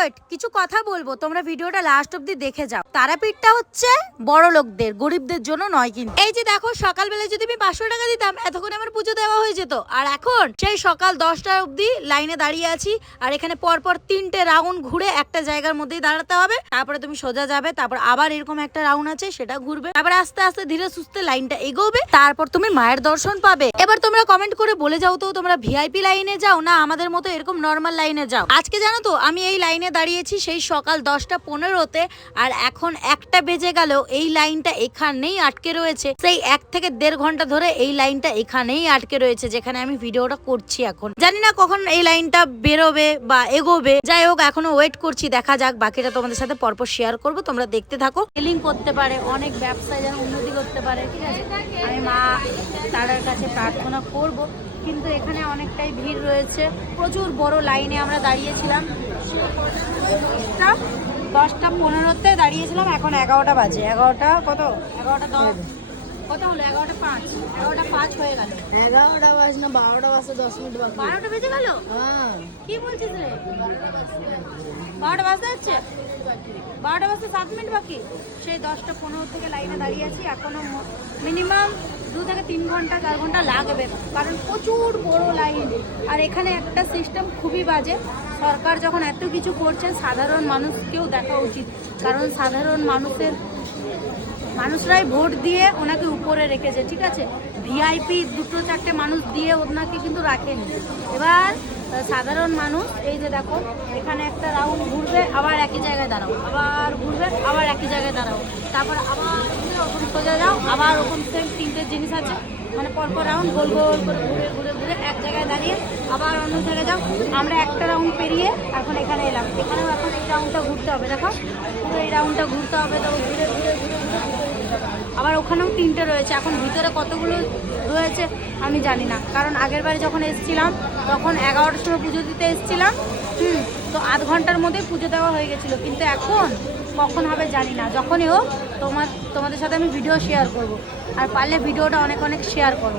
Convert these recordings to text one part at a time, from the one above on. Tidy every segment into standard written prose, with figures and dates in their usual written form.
Wait কিছু কথা বলবো, তোমরা ভিডিওটা লাস্ট অব্দি দেখে যাও। তারাপীঠটা হচ্ছে বড় লোকদের, গরিবদের জন্য নয় কিন্তু। এই যে দেখো, সকালবেলা যদি আমি 500 টাকা দিতাম এতক্ষণ আমার পুজো দেওয়া হয়ে যেত। আর এখন সেই সকাল 10টা অব্দি লাইনে দাঁড়িয়ে আছি। আর এখানে পরপর 3টে রাউন্ড ঘুরে একটা জায়গার মধ্যেই দাঁড়াতে হবে, তারপরে তুমি সোজা যাবে, তারপর আবার এরকম একটা রাউন্ড আছে সেটা ঘুরবে, তারপরে আস্তে আস্তে ধীরে সুস্থে লাইনটা এগোবে, তারপর তুমি মায়ের দর্শন পাবে। এবার তোমরা কমেন্ট করে বলে যাও তো, তোমরা ভিআইপি লাইনে যাও না আমাদের মতো এরকম নর্মাল লাইনে যাও। আজকে জানো তো আমি এই লাইনে দাঁড়িয়েছি সেই সকাল 10টা 15-তে, আর এখন 1টা বেজে গেল। এই লাইনটা এখানেই আটকে রয়েছে, সেই 1 থেকে 1.5 ঘন্টা ধরে এই লাইনটা এখানেই আটকে রয়েছে যেখানে আমি ভিডিওটা করছি। এখন জানি না কখন এই লাইনটা বেরোবে বা এগোবে, যাই হোক এখনো ওয়েট করছি, দেখা যাক। বাকিটা তোমাদের সাথে পরপর শেয়ার করবো, তোমরা দেখতে থাকো। সেলিং করতে পারে, অনেক ব্যবসায় যেন উন্নতি করতে পারে, ঠিক আছে। আমি মা তার কাছে প্রার্থনা করব, কিন্তু এখানে অনেকটাই ভিড় রয়েছে, প্রচুর বড় লাইনে আমরা দাঁড়িয়েছিলাম। 10টা 15-তে দাঁড়িয়েছিলাম, এখন 11টা বাজে। 11টা কত, 11টা 10 কত হলো, 11টা 5, 11টা 5 হয়ে গেল। 11টা বাজ না 12টা বাজতে 10 মিনিট বাকি। 12টা বেজে গেল? হ্যাঁ, কি বলছিস রে? 12টা বাজতে যাচ্ছে, 12টা বাজতে 7 মিনিট বাকি। সেই 10টা 15 থেকে লাইনে দাঁড়িয়ে আছি, এখনো মিনিমাম 2 থেকে 3 ঘন্টা 4 ঘন্টা লাগবে, কারণ প্রচুর বড় লাইন। আর এখানে একটা সিস্টেম খুবই বাজে, সরকার যখন এত কিছু করছে সাধারণ মানুষকেও দেখা উচিত, কারণ সাধারণ মানুষরাই ভোট দিয়ে ওনাকে উপরে রেখেছে, ঠিক আছে। ভিআইপি 2-4টে মানুষ দিয়ে ওনাকে কিন্তু রাখেনি। এবার সাধারণ মানুষ, এই যে দেখো এখানে একটা রাউন্ড ঘুরবে, আবার একই জায়গায় দাঁড়াও, আবার ঘুরবে, আবার একই জায়গায় দাঁড়াও, তারপর আবার ওরকম সোজা যাও, আবার ওরকম সেম 3টে জিনিস আছে, মানে পরপর রাউন্ড গোল গোল করে ঘুরে ঘুরে ঘুরে এক জায়গায় দাঁড়িয়ে আবার অন্য জায়গায় যাও। আমরা একটা রাউন্ড পেরিয়ে এখন এখানে এলাম, এখানেও এখন এই রাউন্ডটা ঘুরতে হবে, দেখো পুরো এই রাউন্ডটা ঘুরতে হবে, তো ঘুরে ঘুরে ঘুরে আবার ওখানেও 3টে রয়েছে। এখন ভিতরে কতগুলো রয়েছে আমি জানি না, কারণ আগের বারে যখন এসেছিলাম তখন 11টার সময় পুজো দিতে এসেছিলাম, তো আধ ঘন্টার মধ্যে পুজো দেওয়া হয়ে গেছিলো। কিন্তু এখন কখন হবে জানি না, যখনই হোক তোমাদের সাথে আমি ভিডিও শেয়ার করব, আর পারলে ভিডিওটা অনেক অনেক শেয়ার করো।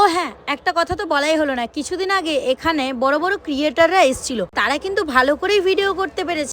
ও হ্যাঁ, একটা কথা তো বলাই হলো না, কিছুদিন আগে এখানে বড় বড় ক্রিয়েটাররা এসেছিল, তারা কিন্তু ভালো করেই ভিডিও করতে পেরেছে।